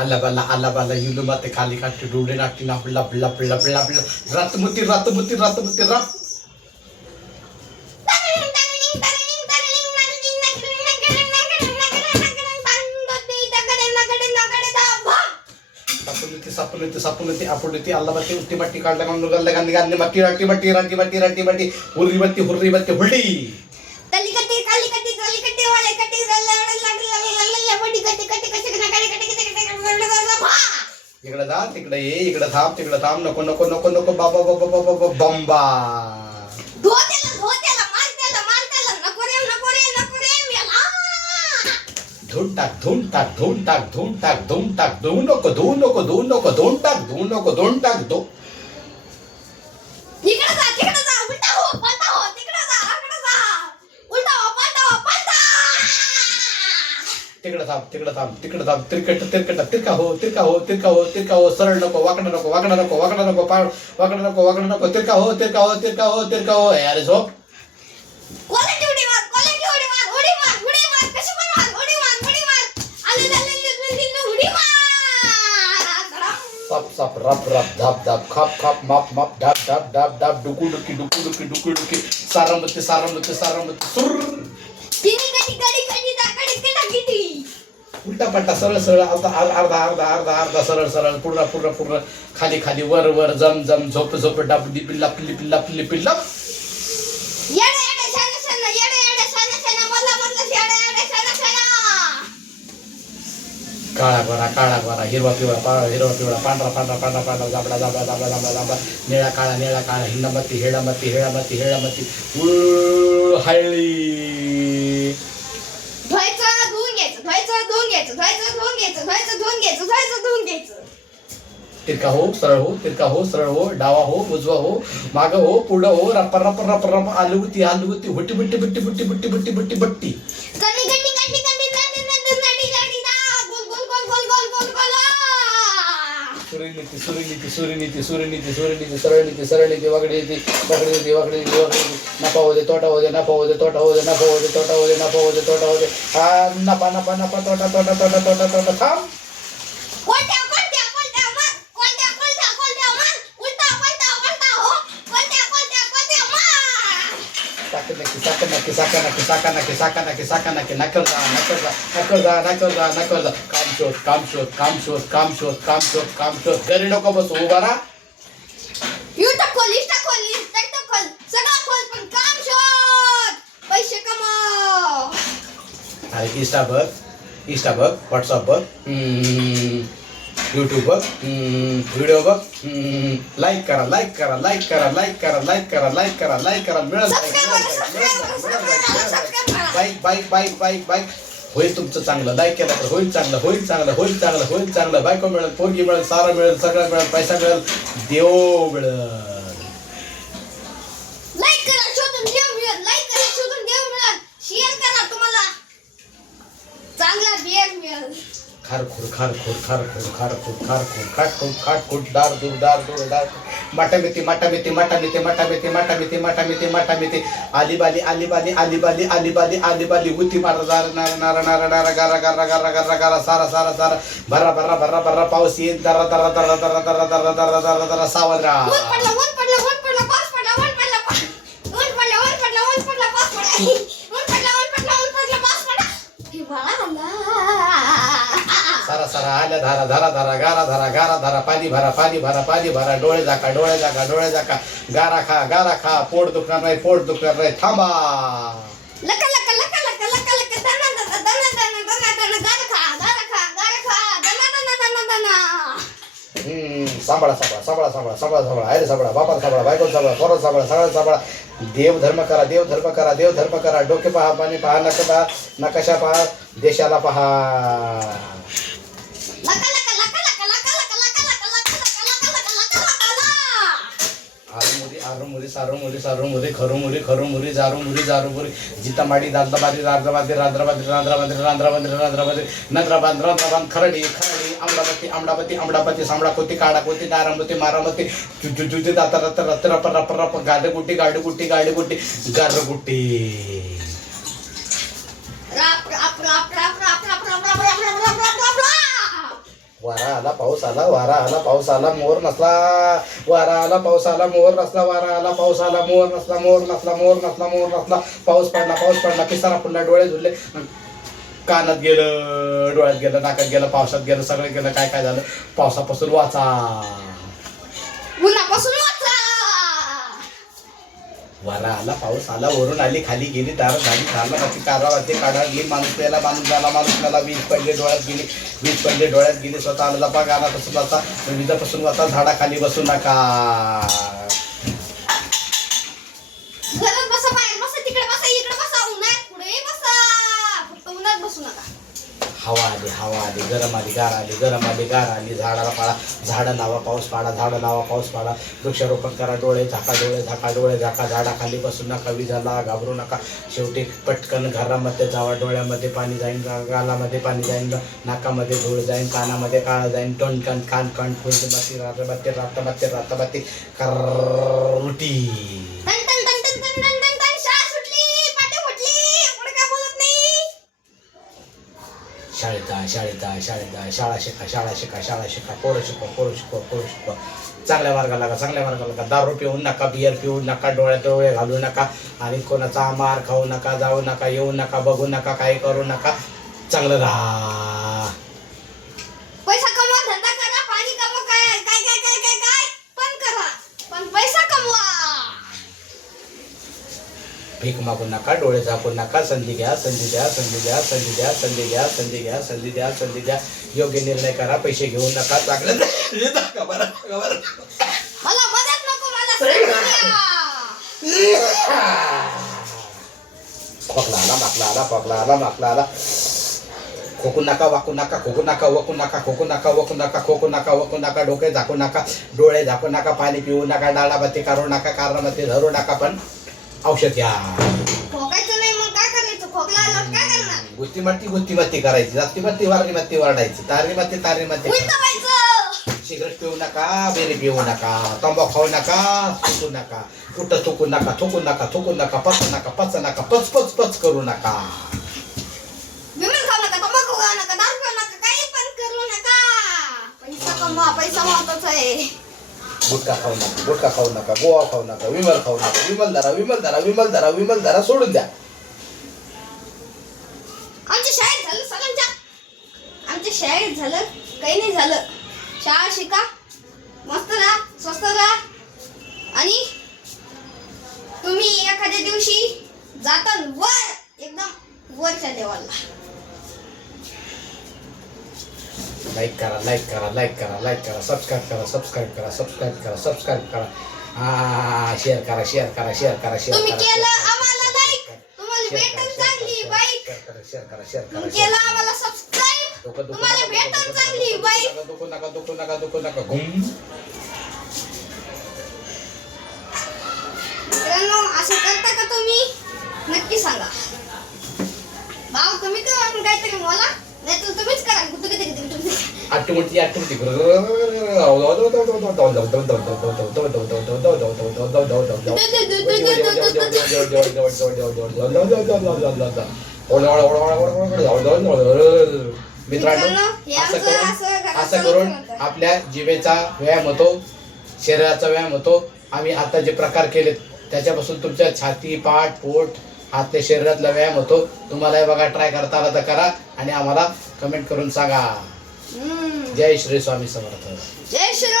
అల్ల బల్ల ఇల్లు మత్తి కాలి కట్టి డూడి నట్టి నప్పుల పిల్ల పిల్ల పిల్ల పిల్ల రత్తుముత్తి రత్తుముత్తి రత్తుముత్తి రా సప్పులెత్తి సప్పులెత్తి అప్పుడెత్తి అల్లబత్తి ఉత్తి మట్టి కళ్ళ కన్ను గల్ల గంది గంది మట్టి రట్టి మట్టి రట్టి మట్టి రట్టి మట్టి ఉర్రి బత్తి హుళ్ళి ఇక్కడ దా ఇక్కడ ఏ ఇక్కడ తాం నొక్క నొక్క నొక్క నొక్క బాబా బాబా బాబా బంబా धून टाक धून टाक धून टाक धून टाक धून टाक धून नको धून नको धून नको धून टाक धून नको धून टाक दो तिकडे जा उलटा हो पलटा हो तिकडे जा उलटा हो पलटा हो पलटा तिकडे थांब तिरका हो सरळ नको वाकडा नको तिरका हो यार झोप सप रप धाप खाप माप डाब डुकी सारमती सुर उलटा पट्टा सरळ अर्धा सरळ पूर्ण खाली वर जम झोप डाब पिल्ला काळा गोरा हिरवा पिवळा पांढरा जांभळा निळा काळा हेळामती हळी तिरका हो सरळ हो डावा हो उजवा हो माग हो पुढं हो रप आलुगुती बुट्टी सुरीनीती सरळनीती वाकडी नफा होते तोटा होते नफा तोटा थांब काम शोध घरी नको बसू उभा राहा अरे इंस्टा बघ व्हॉट्सअप बघ यूट्यूब बघ व्हिडिओ बघ लाईक करा मिळेल बाईक होईल तुमचं चांगलं लाईक केलं तर होईल चांगलं बायको मिळेल पोरगी मिळेल सारं मिळेल सगळं मिळेल पैसा मिळेल देव मिळेल खारखोर दार माटा मेथी आलीबाली गुती मारा सारा भरा पाऊस येईल दरा सावध राहा सारा आल्या धारा गारा धरा पाणी भरा डोळे झाका गारा खा पोट दुखणार नाही थांबा सांभाळा अरे सांभाळा बापा सांभाळा बायको सांभाळा पोरं सांभाळा सगळं सांभाळा देव धर्म करा डोके पहा पाणी पहा नकाशा पहा देशाला पहा सारुमुरी खरुमुरी जारुमुरी जितामाडी दांदाबादी नद्राबांध खरडी आमडापती सामडाकोती काडाकोती नारामती मारामती जुजुजी दाता रप गाडगुट्टी गारगुट्टी वारा आला पाऊस आला, वारा आला पाऊस आला, मोर नसला. वारा आला पाऊस आला, मोर नसला. वारा आला पाऊस आला, मोर नसला. मोर नसला, मोर नसला, मोर नसला. पाऊस पडला, पिसारा फुलला, डोळे झुलले, कानात गेलं, डोळ्यात गेलं, नाकात गेलं, पावसात गेलं, सगळं गेलं. काय काय झालं? पावसापासून वाचा, उन्हापासून वाचा. वारा आला पाऊस आला, वरून आली खाली गेली, दार झाली, खाली कारावाती काढली, माणूस प्याला, माणूस झाला, माणूस प्याला, वीज पडले डोळ्यात गेली, वीज पडले डोळ्यात गेली, स्वतःला लपा, गाण्यापासून वाचा, विजापासून वाचा, झाडाखाली बसू नका. घरात बसा, बाहेर बसा, तिकडे बसा, इकडे बसा, उन्हात पुढे बसा, फक्त उन्हात बसू नका. हवा आली, गरम आली, गार आली, गरम आली, गार आली, झाडाला पाडा, झाडं नावा, पाऊस पाडा, झाडं नावा, पाऊस पाडा, वृक्षारोपण करा, डोळे झाका, डोळे झाका, डोळे झाका, झाडाखाली बसू नका, विजाला घाबरू नका. शेवटी पटकन घरामध्ये जावा, डोळ्यामध्ये पाणी जाईन, गालामध्ये पाणी जाईन, नाकामध्ये धूळ जाईन, कानामध्ये काळं जाईन, टोन कान कण फुलती रातबत्ती करटी. टन टन टन टन टन टन टन टन, शाळा सुटली, पाटी फुटली, पुढे काय बोलत नाही. शाळा शिका, पोरं शिकवा. चांगल्या मार्गाला लागा, दारू पिऊ नका, बियर पिऊ नका, डोळ्यात डोळे घालू नका, आणि कोणाचा मार खाऊ नका, जाऊ नका, येऊ नका, बघू नका, काही करू नका. चांगलं राहा. पैसा कमवा, धंदा करा, पाणी कमवा, काय काय काय काय काय काय पण करा, पण पैसा कमवा. भीक मागू नका, डोळे झाकू नका, संधी घ्या. योग्य निर्णय करा, पैसे घेऊ नका. चांगलं मला मदत नको, मला श्रीमंत खोकला आला. खोकू नका, वाकू नका, वकू नका, डोके झाकू नका, डोळे झाकू नका, पाणी पिऊ नका, डाळाबत्ती करू नका, कानामध्ये धरू नका, पण औषध घ्या. खोकायचं नाही, मग काय करायचं? खोकला आल्यावर काय करणार? गुत्ती करायची, जास्तीमत्ती वारगीमत्ती वरडायची, तारीमत्ती उलटं व्हायचं. सिगरेट पिऊ नका, बेरी पिऊ नका, तंबाखू खाऊ नका, थुकू नका, कुठं थुकू नका, पच नका, पच करू नका. विमल खाऊ नका, तंबाखू खाऊ नका, दारू पिऊ नका, काही पण करू नका. पैसा कमवा, पैसा महत्वाचा आहे. गुटखा खाऊ नका, गोवा खाऊ नका, विमल खाऊ नका, विमल धरा सोडून द्या. आमच्या शाळेत झालं काही नाही झालं. शाळा शिका, मस्त राहा, स्वस्त राहा, आणि तुम्ही एखाद्या दिवशी जाता वर, एकदम वरच्या देवाला. लाईक करा, सबस्क्राईब करा, शेअर करा. तुम्ही केलं आम्हाला लाईक, तुम्हाला भेटन चांगली बाईक. तुम्ही केलं आम्हाला सबस्क्राईब, तुम्हाला भेटन चांगली बाईक. दुखू नका. मित्रांनो, असं करता का तुम्ही? नक्की सांगा. भाव कमी करा, आपण काहीतरी बोला, नाही तर तुम्हीच करा. आठवणती मित्रांनो, असं करून आपल्या जिभेचा व्यायाम होतो, शरीराचा व्यायाम होतो. आम्ही आता जे प्रकार केलेत त्याच्यापासून तुमच्या छाती, पाठ, पोट, आपल्या शरीरातला व्यायाम होतो. तुम्हाला बघा, ट्राय करता आला तर करा, आणि आम्हाला कमेंट करून सांगा. जय श्री स्वामी समर्थ. जय श्री